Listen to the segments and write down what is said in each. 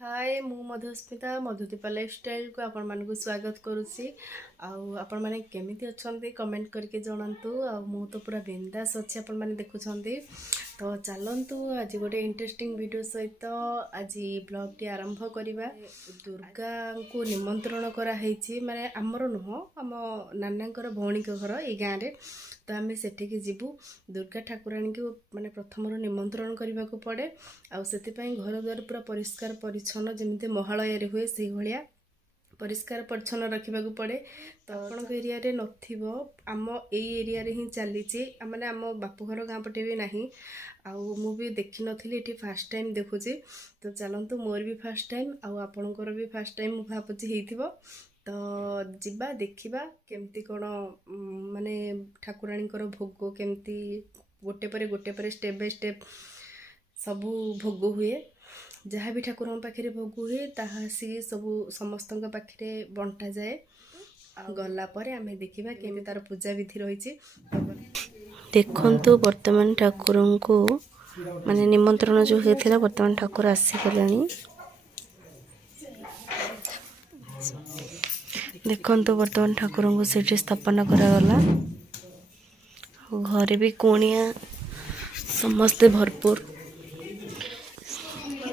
हाय मु मधुस्मिता मधुदीपा लाइफस्टाइल को आपण मानक स्वागत करुच्ची आपण मैंने केमिति अच्छे कमेंट करके जनातु मु तो पूरा बिंदास अच्छी आपण मैंने देखुंत तो चलतु आज गोटे इंटरेस्टिंग वीडियो सहित आज ब्लॉग टी आरंभ करवा। दुर्गा को निमंत्रण कराई माने आमर नुह आम नाना भौणी घर ये गाँव में तो आम सेठिकी जीवु दुर्गा ठाकुराणी को माने प्रथम निमंत्रण करने को पड़े से घर द्वार पूरा परिष्कार परिच्छन्न जमी महालय हुए से भाया परिष्कार परिच्छन्न रखा पड़े। तो आपण एरिया रे नथिबो आम एरिया रे ही चली माने आम बापुघर गाँ पटे भी नहीं मु भी देखी नथी ये फास्ट टाइम देखुची। तो चलतु मोर भी फास्ट टाइम आपणकर भी फास्ट टाइम मु भावुची हेइथिबो। तो जिबा देखिबा केमती कोन माने ठाकुराणीकर भोग केमती गोटे पर स्टेप बाय स्टेप सबू भोग हुए जहाँ भी ठाकुर पाखे भोग हुए ताहा सी सबू समस्त पाखे बंटा जाए। गला परे आमे देखिबा केमती तार पूजा विधि रही। देखंतु वर्तमान ठाकुर को माने निमंत्रण जो होता वर्तमान ठाकुर आसीगलानी। देखंतु वर्तमान ठाकुर को सेठी स्थापना करागला। घरे भी कोणिया समस्ते भरपूर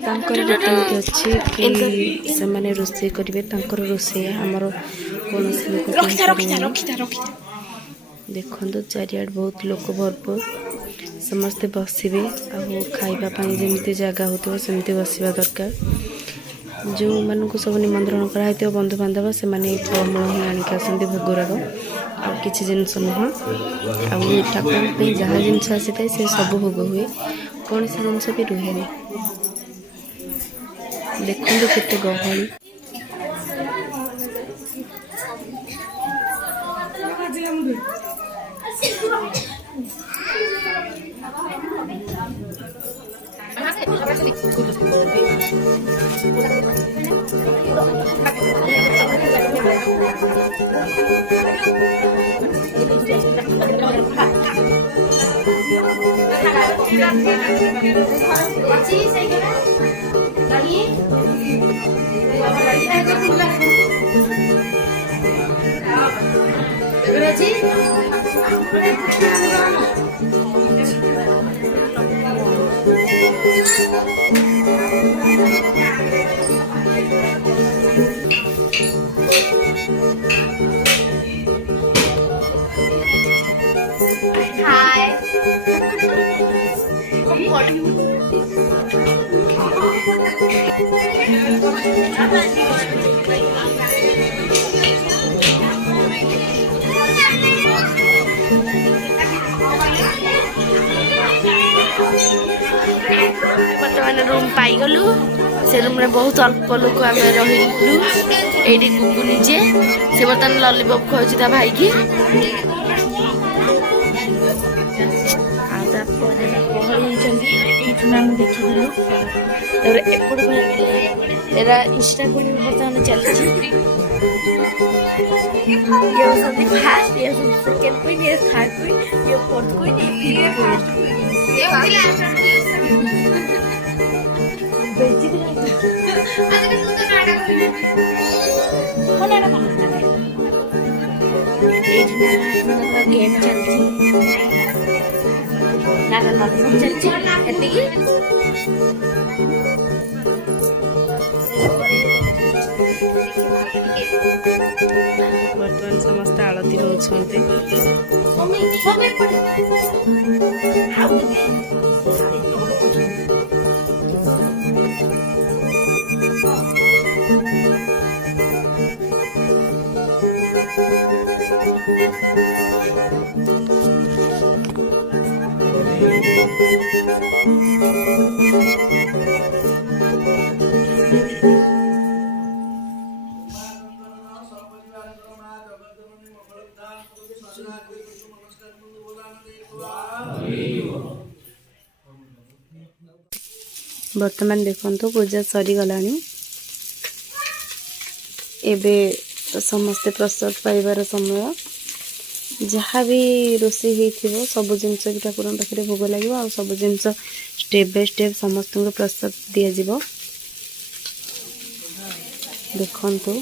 तांकर रीतिनीति अच्छी कि से माने रोषे करेंगे तांकर रोषे आमर कौन देखो चारियाड बहुत लोक भरपूर समस्ते बसवे खाइबापी जमी जगह हो सेमती बसवा दरकार। जो मानक सब निमंत्रण कराई बंधु बांधव से फलमूल ही आणिक आसती भोगराग आ कि जिनस नुह ठाकुर जहाँ जिनस आसी था से सब भोग हुए कौन सी जिनस भी रुहे। देखो केते गहली बर्तमान रूम पाइगलु से रूम रे बहुत अल्प लोक आम रही ये गुगुनी जे से बर्तमान लॉलीपॉप खुआ भाई की देखी एपट इंस्टा क्वीन बर्तमान चलती फास्ट ये सेकेंड क्वीन ये थर्ड क्वीन ये फोर्थ क्वीन ये फिफ्थ गेम चलती बर्तमान समस्त आलती नौते बर्तमान देखो पूजा सरीगला एबे समस्ते प्रसाद पाइबार समय जहाँ भी रोषे हो सब जिनस भी ठाकुर पाखे भोग लगे सब जिनस स्टेप बाय स्टेप समस्त प्रसाद दि जाव। देखंतु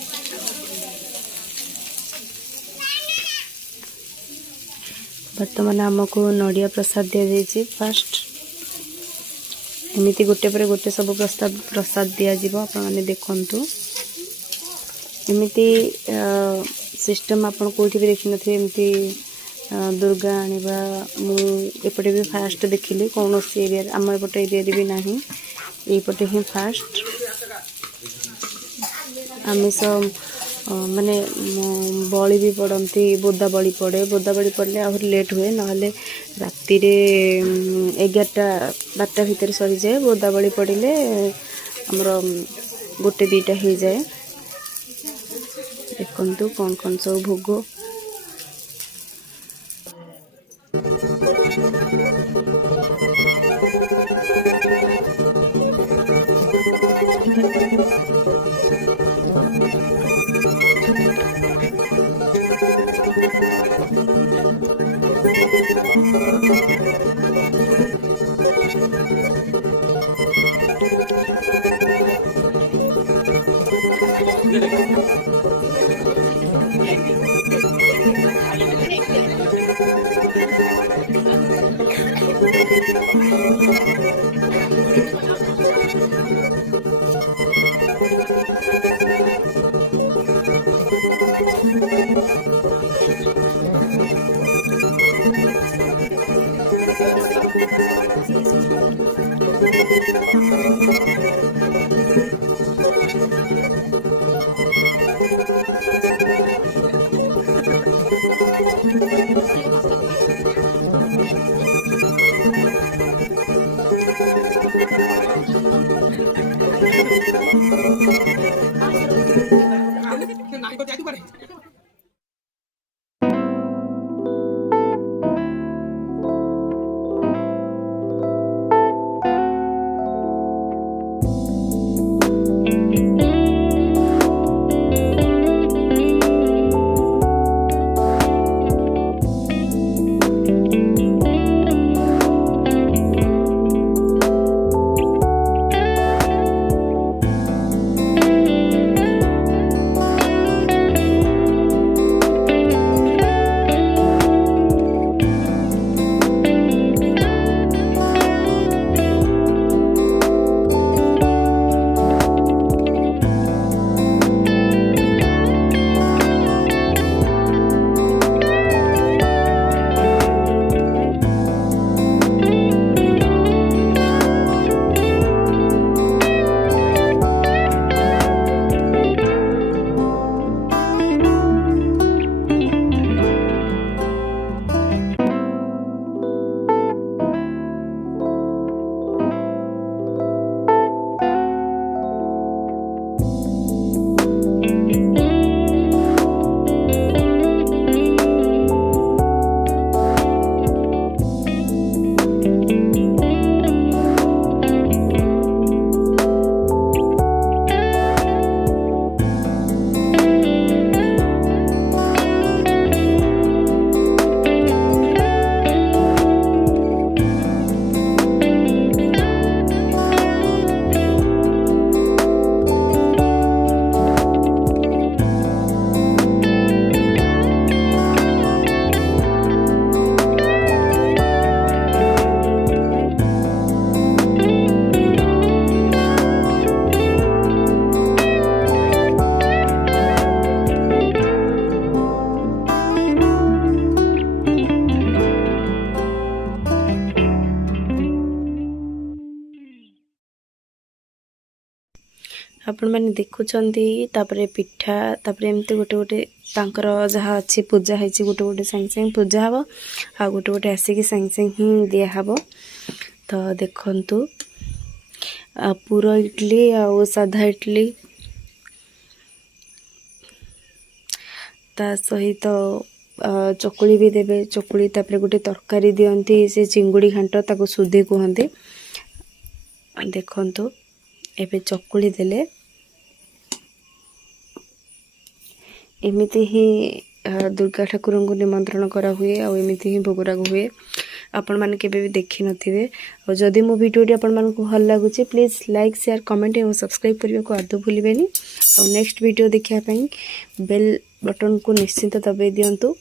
बर्तमान आमको नड़िया प्रसाद दि जाइए। फास्ट एमती गोटे पर गोटे सब प्रसाद दिज्व आपने देखु एमती सिस्टम आप कौटी भी देखी थे एमती दुर्गा आनिबा मुझे भी फास्ट देखिली कौन सी एरिया आम एपट एरिया भी ना यपटे ही फास्ट आमिष माने बड़ी भी पड़ती बोदा बड़ी पड़े बोदा बड़ी पड़े आहरी लेट हुए ना राति 11-12 भितर सरी जाए बोदा बड़ी पड़े आमर 1-2 हो जाए। देखु कौन कौन सब भोग आपण मैंने देखुंत पिठा एमती गोटे गोटे तांकर जहाँ अच्छी पूजा है गोटे गोटे संगे संगे पूजा हम आ गोटे गोटे आसिक संगे संगे ही दिहब। तो देखंतु पूरा इडली आ साधा इडली ता सहित चकुली भी देवे चकुली तापर गोटे तरकारी दियंती से चिंगुड़ी घांट ताको सुधी कहते। देखंतु एबे चकुली देले एमिति ही दुर्गा ठाकुर को निमंत्रण करा हुए आ एमिति ही भोगराग हुए आपण माने केबे भी देखि नथिबे और जदि मो वीडियोटी आपण मानकु भल लागुची प्लीज लाइक शेयर कमेंट और सब्सक्राइब करियो को आदो भूलिबेनी और नेक्स्ट वीडियो देखिया पई बेल बटन को निश्चित दबाई दियंतु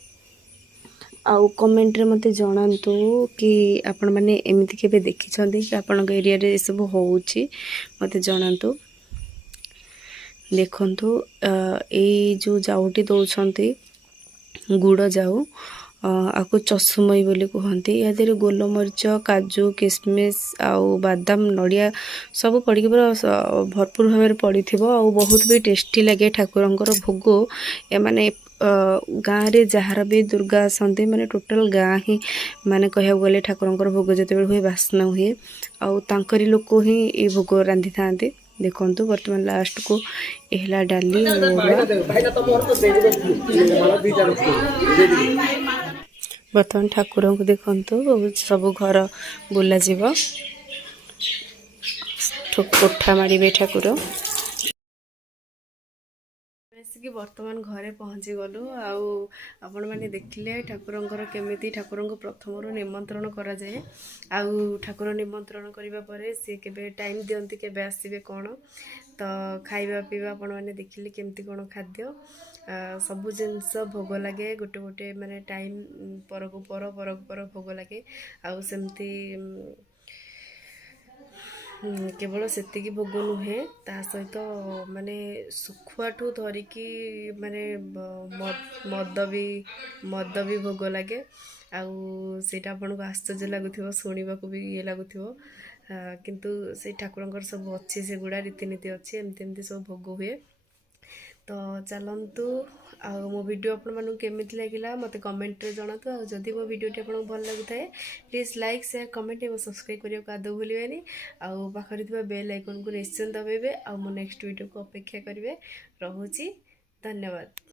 आउ कमेंट रे मते जणांतु कि आपण माने एमिति केबे देखिछंती कि आपण एरिया रे सब होउची मते जणांतु देखंतु ए जो जाउटी दउछंती गुड़ जाऊ आपको चषुमई बोली कहते या गोलमरीच काजू किशमिश आउ बादाम नड़िया सब पड़ी पूरा भरपूर भाव में पड़ी थी आ बहुत भी टेस्टी लगे ठाकुरंकर भोग ए माने गाँव रे जार भी दुर्गा आसती माने टोटल गाँ ही माने कह गले ठाकुरंकर भोग जिते हुए बास्ना हुए आउ तांकरी लोक ही ये भोग रांधि था देखंतु वर्तमान लास्ट को एहला डाली बर्तमान ठाकुर को देखंतु सब घर बुला जीव कोठा मारे ठाकुर कि वर्तमान घरे पहुँची गलु आपण मैंने देखिले ठाकुरंकर केमिति ठाकुरंक प्रथम निमंत्रण करा जाए आउ ठाकुर निमंत्रण करिबा परे से केबे टाइम दियंती केबे आसीबे कोन तो खाइबा पीबा आपण मैंने देखिले केमिति कोन खाद्य सब जिनस भोग लगे गोटे गोटे माने टाइम परकु पर भोग लगे आउ सेमती केवल सेतिकी भोग नुहे ता सहित माने सुखुआठू धरिकी माने मद भी भोग लगे आउ सेटा आपन को आश्चर्य लगुथिबो सुनिबा को भी ये लगुथिबो किंतु से ठाकुरंकर सब अच्छी से गुड़ा रीतिनीति अच्छी एमती एमती सब भोग हुए तो चलतु मो वीडियो आपण मानू केमिति लागिला मते कमेंट रे जणातु आ जदि मो वीडियोटी आपन भल लागुथाय प्लीज लाइक शेयर कमेंट और सब्सक्राइब करियो को आदौ भूलिबेनी आ पाखरि थिबा बेल आइकन को निश्चित दबाइबे आ मो नेक्स्ट वीडियो को अपेक्षा करिवे रहूची धन्यवाद।